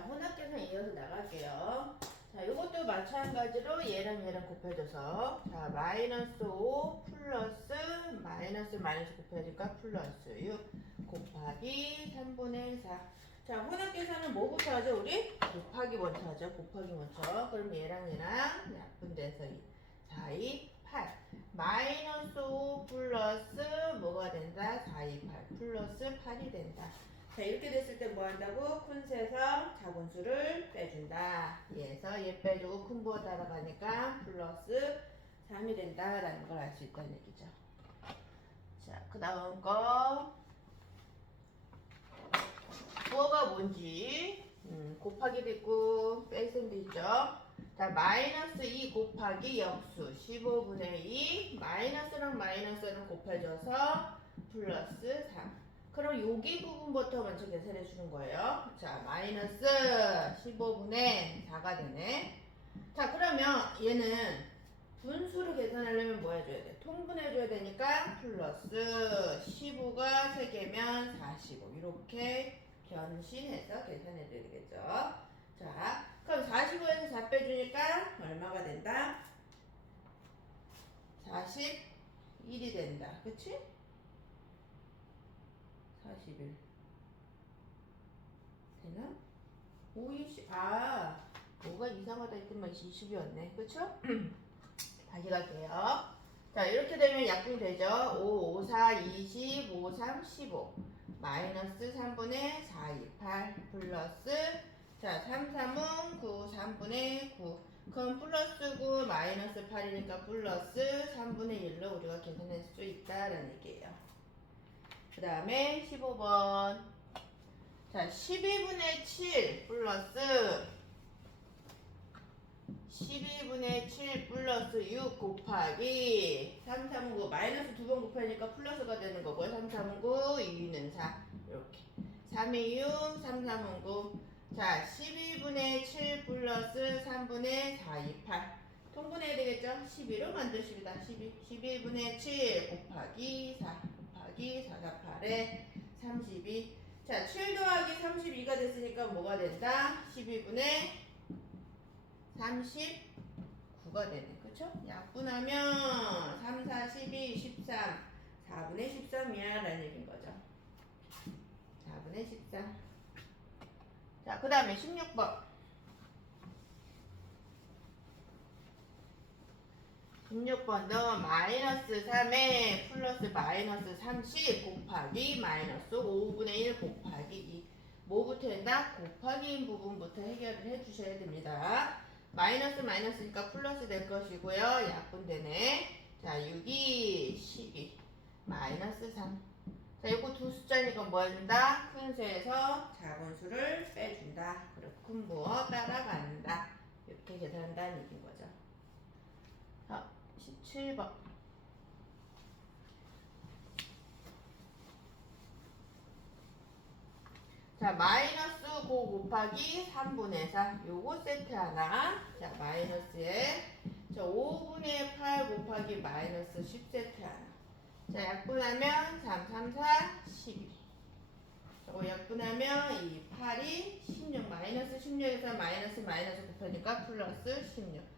자, 혼합 계산 이어서 나갈게요. 자, 이것도 마찬가지로 얘랑 얘랑 곱해줘서 자, 마이너스 5 플러스 마이너스 마이너스 곱해줄까? 플러스 6 곱하기 3분의 4. 자, 혼합 계산은 뭐부터 하죠, 우리? 곱하기 먼저 하죠, 곱하기 먼저. 그럼 얘랑 얘랑 약분돼서 2. 4, 2, 8. 마이너스 5 플러스 뭐가 된다? 4, 2, 8. 플러스 8이 된다. 자 이렇게 됐을 때 뭐 한다고? 큰 세서 작은 수를 빼준다. 얘에서 얘 빼주고 큰 부호 따라가니까 플러스 3이 된다라는 걸 알 수 있다는 얘기죠. 자, 그 다음 거 부호가 뭔지 음, 곱하기 됐고 뺄셈도 있죠. 자, 마이너스 2 곱하기 역수 15분의 2 마이너스랑 마이너스는 곱해져서 플러스 3 그럼 여기 부분부터 먼저 계산해 주는 거예요. 자, 마이너스 15분의 4가 되네. 자, 그러면 얘는 분수를 계산하려면 뭐 해줘야 돼? 통분해줘야 되니까 플러스 15가 3개면 45. 이렇게 변신해서 계산해 줘야 되겠죠. 자, 그럼 45에서 4 빼주니까 얼마가 된다? 41이 된다. 그치? 41 되나? 5, 20, 아 뭐가 이상하다 했더만 20이었네. 그쵸? 다시 갈게요. 자 이렇게 되면 약분 되죠? 5, 5, 4, 20, 5, 3, 15 마이너스 3분의 4, 2, 8 플러스 자 3, 3은 9, 3분의 9 그럼 플러스 9 마이너스 8이니까 플러스 3분의 1로 우리가 계산할 수 있다라는 얘기예요 그 다음에 15번. 자, 12분의 7 플러스 12분의 7 플러스 6 곱하기 3, 3, 9 마이너스 두 번 곱하니까 플러스가 되는 거고요. 3, 3, 9, 2는 4 이렇게 3, 2, 6, 3, 3, 9 자, 12분의 7 플러스 3분의 4, 2, 8 통분해야 되겠죠? 12로 만드십니다. 12, 11분의 7 곱하기 4 곱하기 4, 4, 8에 32. 자, 7 더하기 32가 됐으니까 뭐가 된다? 12분의 39가 되네. 그쵸? 약분하면 3, 4, 12, 13. 4분의 13이야. 라는 얘기인 거죠. 4분의 13. 자, 그 다음에 16번. 16번도 마이너스 3에 플러스 마이너스 30 곱하기 마이너스 5분의 1 곱하기 2 뭐부터 했나? 곱하기인 부분부터 해결을 해주셔야 됩니다. 마이너스 마이너스니까 플러스 될 것이고요. 약분되네. 자, 6이 12 마이너스 3 자, 이거 두 숫자니까 뭐 해준다? 큰 수에서 작은 수를 빼준다. 그리고 큰 부호 따라간다. 이렇게 계산한다는 얘기인 거죠. 자, 17번. 자, 마이너스 9 곱하기 3분의 4. 요거 세트 하나. 자, 마이너스에. 자, 5분의 8 곱하기 마이너스 10 세트 하나. 자, 약분하면 3, 3, 4, 12. 저거 약분하면 이 8이 16, 마이너스 16에서 마이너스 마이너스 곱하니까 플러스 16.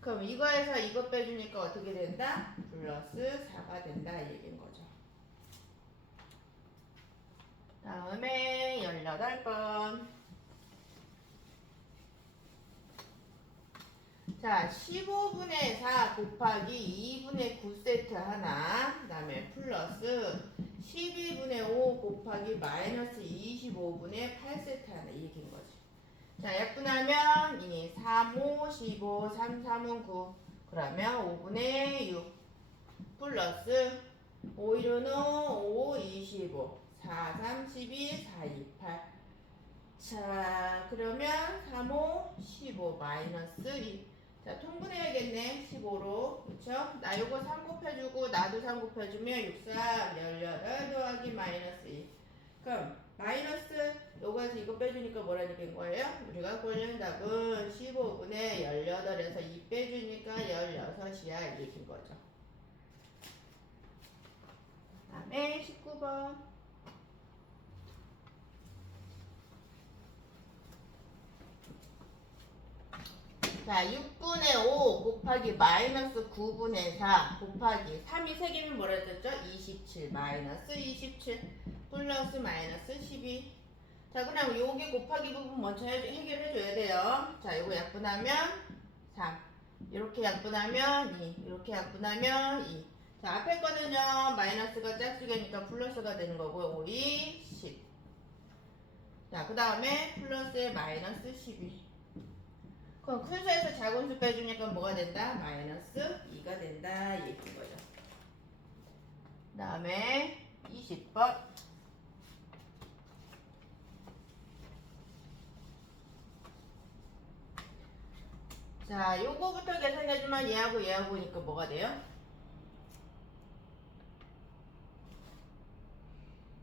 그럼 이거에서 이거 빼주니까 어떻게 된다? 플러스 4가 된다 이 얘기인 거죠. 다음에 18번. 자, 15분의 4 곱하기 2분의 9 세트 하나. 그 다음에 플러스 12분의 5 곱하기 마이너스 25분의 8 세트 하나. 이 얘기인 거지. 자, 약분하면 이 3, 5, 15, 3, 3은 9. 그러면 5분의 6 플러스 5, 1은 5, 25, 4, 3, 12, 4, 2, 8. 자, 그러면 3, 5, 15 마이너스 2. 자, 통분해야겠네. 15로. 그쵸? 나 요거 3 곱해주고, 나도 3 곱해주면 6, 3, 18 더하기 마이너스 2. 그럼 마이너스 요거에서 이거 빼주니까 뭐라는 얘기인 거예요? 우리가 구하려는 답은 15분의 18에서 2 빼주니까 16이야 이 얘기인 거죠. 다음에 19번 자, 6분의 5 곱하기 마이너스 9분의 4 곱하기 3이 3개면 뭐라 했었죠? 27 마이너스 27 플러스 마이너스 12 자, 그럼 여기 곱하기 부분 먼저 해- 해결해 줘야 돼요. 자, 이거 약분하면 3 이렇게 약분하면 2 이렇게 약분하면 2 자, 앞에 거는요 마이너스가 짝수개니까 플러스가 되는 거고 5, 2, 10 자, 그 다음에 플러스에 마이너스 12 그럼 큰 수에서 작은 수 빼주니까 뭐가 된다? 마이너스 2가 된다. 이 얘기인 거죠. 그 다음에 20번 자 요거부터 계산해주면 얘하고 얘하고 니까 뭐가 돼요?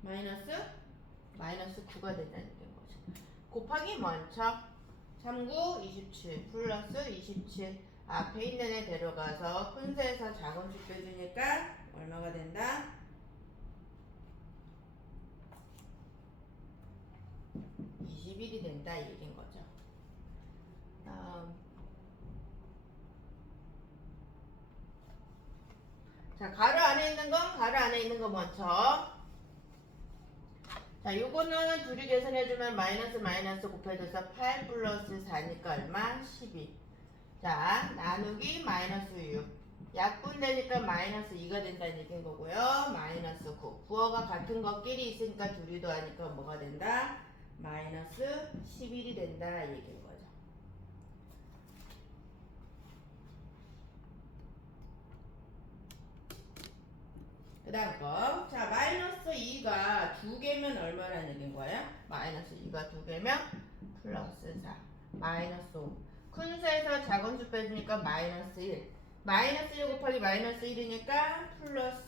마이너스 마이너스 9가 된다는 거죠. 곱하기 먼저 39, 27 플러스 27 앞에 있는 애 데려가서 큰 수에서 작은 수 빼주니까 얼마가 된다? 21이 된다 이 얘기인 거죠. 다음 자 가로 안에 있는 건 가로 안에 있는 거 먼저 자, 요거는 둘이 계산해주면 마이너스 마이너스 곱해져서 8 플러스 4니까 얼마? 12. 자, 나누기 마이너스 6. 약분되니까 마이너스 2가 된다는 얘기인 거고요. 마이너스 9. 부어가 같은 것끼리 있으니까 둘이 더하니까 뭐가 된다? 마이너스 11이 된다 이 얘기인 거죠. 그 다음 거. 자, 마이너스 2가 두 개면 얼마라는 얘기인 거예요? 마이너스 2가 두 개면 플러스 4. 마이너스 5. 큰 수에서 작은 수 빼주니까 마이너스 1. 마이너스 1 곱하기 마이너스 1이니까 플러스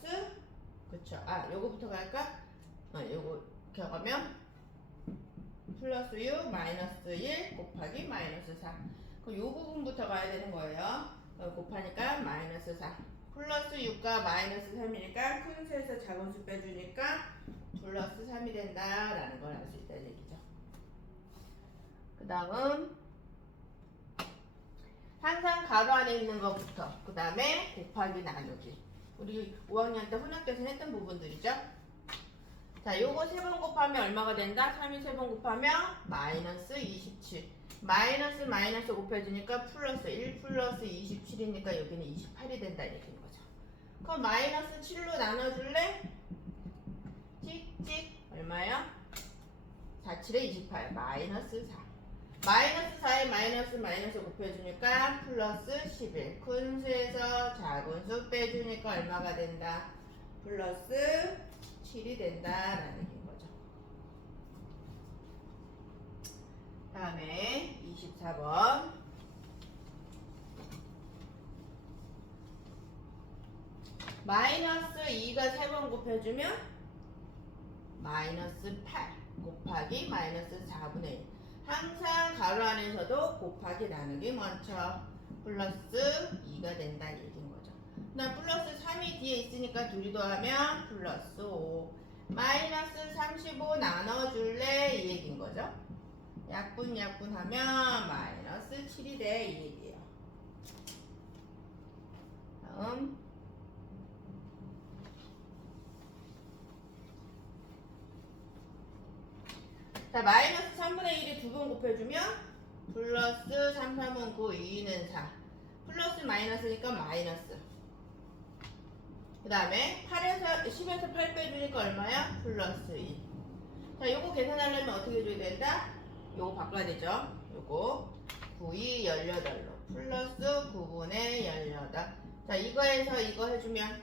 그쵸. 아, 요거부터 갈까? 어, 요거 이렇게 가면 플러스 6 마이너스 1 곱하기 마이너스 4. 그럼 요 부분부터 가야 되는 거예요. 어, 곱하니까 마이너스 4. 플러스 6과 마이너스 3이니까 큰 수에서 작은 수 빼주니까 플러스 3이 된다 라는 걸 알 수 있다는 얘기죠. 그 다음 항상 가로 안에 있는 것부터 그 다음에 곱하기 나누기 우리 5학년 때 혼합계산 했던 부분들이죠. 자, 요거 세번 곱하면 얼마가 된다? 3이 세번 곱하면 마이너스 27 마이너스 마이너스 곱해주니까 플러스 1 플러스 27이니까 여기는 28이 된다는 얘기인 거죠. 그럼 마이너스 7로 나눠줄래? 찍찍 얼마야? 4, 7에 28 마이너스 4 마이너스 4에 마이너스 마이너스 곱해주니까 플러스 11 큰 수에서 작은 수 빼주니까 얼마가 된다? 플러스 7이 된다라는 거죠. 다음에 24번 마이너스 2가 3번 곱해주면 마이너스 8 곱하기 마이너스 4분의 1 항상 가로 안에서도 곱하기 나누기 먼저 플러스 2가 된다는 얘기인 거죠. 나 플러스 3이 뒤에 있으니까 둘이 더하면 플러스 5 마이너스 35 나눠줄래? 이 얘기인 거죠. 약분 약분 하면 마이너스 7이 돼 이 얘기예요. 다음 자, 마이너스 3분의 1이 두 번 곱해주면 플러스 3, 3은 9, 2는 4. 플러스 마이너스니까 마이너스. 그 다음에 8에서, 10에서 8 빼주니까 얼마야? 플러스 2. 자, 요거 계산하려면 어떻게 해줘야 된다? 요거 바꿔야 되죠? 요거 9, 2, 18로. 플러스 9분의 18. 자, 이거에서 이거 해주면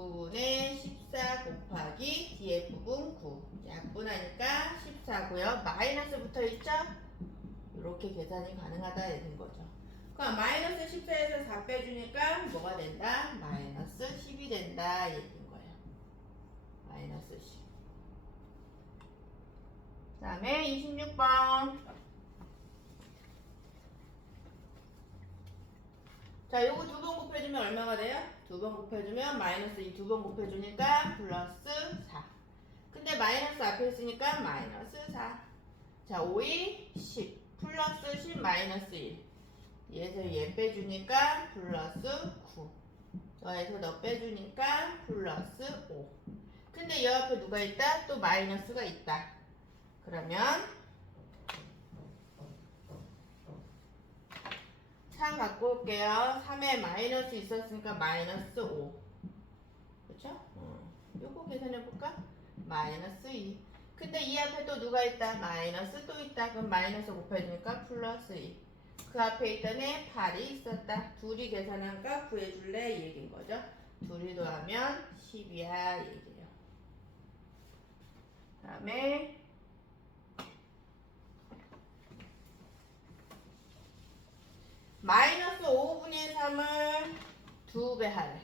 9분의 14 곱하기 뒤에 부분 9 약분하니까 14고요 마이너스 붙어 있죠? 이렇게 계산이 가능하다 이런 거죠 그럼 마이너스 14에서 4 빼주니까 뭐가 된다? 마이너스 10이 된다 얘기인 거예요 마이너스 10 다음에 26번 자, 요거 두 번 곱해주면 얼마가 돼요? 두 번 곱해주면 마이너스 2두번 곱해주니까 플러스 4. 근데 마이너스 앞에 있으니까 마이너스 4. 자, 5이 10 플러스 10 마이너스 1 얘에서 얘 빼주니까 플러스 9 너에서 너 빼주니까 플러스 5 근데 이 앞에 누가 있다? 또 마이너스가 있다 그러면 3 갖고 올게요 3에 마이너스 있었으니까 마이너스 5 그쵸? 어. 요거 계산해볼까? 마이너스 2 근데 이 앞에 또 누가 있다? 마이너스 또 있다. 그럼 마이너스 곱해주니까 플러스 2. 그 앞에 있던 애 8이 있었다. 둘이 계산한 값 구해줄래? 이 얘기인 거죠. 둘이 더하면 10이야. 이 얘기예요. 다음에 마이너스 5분의 3을 2배 하래.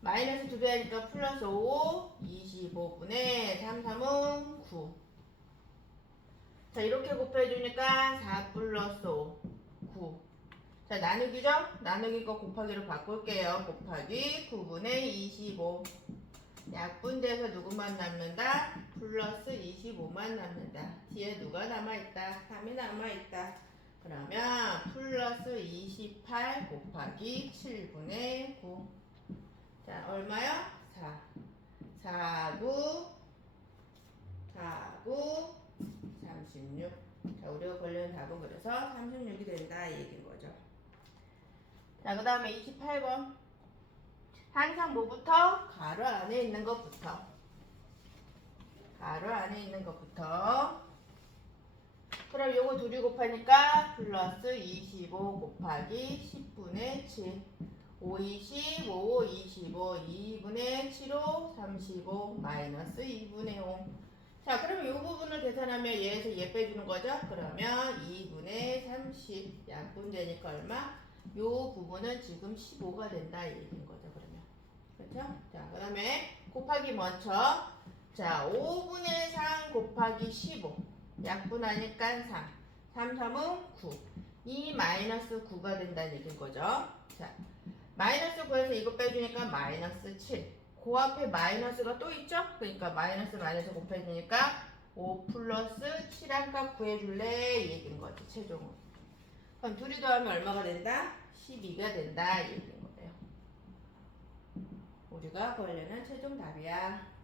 마이너스 2배 하니까 플러스 5, 25분의 3, 3은 9. 자, 이렇게 곱해주니까 4 플러스 5, 9. 자, 나누기죠? 나누기 거 곱하기로 바꿀게요. 곱하기 9분의 25. 약분돼서 누구만 남는다? 플러스 25만 남는다. 뒤에 누가 남아있다? 3이 남아있다. 그러면 플러스 28 곱하기 7분의 9. 자, 얼마요? 4. 4, 9, 4, 9, 36. 자, 우리가 걸리는 답은 그래서 36이 된다. 이 얘기인 거죠. 자, 그 다음에 28번. 항상 뭐부터? 가로 안에 있는 것부터. 가로 안에 있는 것부터. 그럼 요거 둘이 곱하니까 플러스 25 곱하기 10분의 7. 5, 20, 5, 25, 2분의 7호, 35, 마이너스 2분의 5. 자, 그러면 이 부분을 계산하면 얘에서 얘 빼주는 거죠? 그러면 2분의 30. 약분되니까 얼마? 요 부분은 지금 15가 된다. 이 얘기인 거죠, 그러면. 그렇죠? 자, 그 다음에 곱하기 먼저. 자, 5분의 3 곱하기 15. 약분하니까 3. 3, 3은 9. 이 마이너스 9가 된다는 얘기인 거죠. 자, 마이너스 9에서 이거 빼주니까 마이너스 7. 그 앞에 마이너스가 또 있죠? 그러니까 마이너스 마이너스 곱해주니까 5 플러스 7한 값 구해줄래? 이 얘기인 거지, 최종은. 그럼 둘이 더하면 얼마가 된다? 12가 된다. 이 얘기인 거예요. 우리가 구하려는 최종 답이야.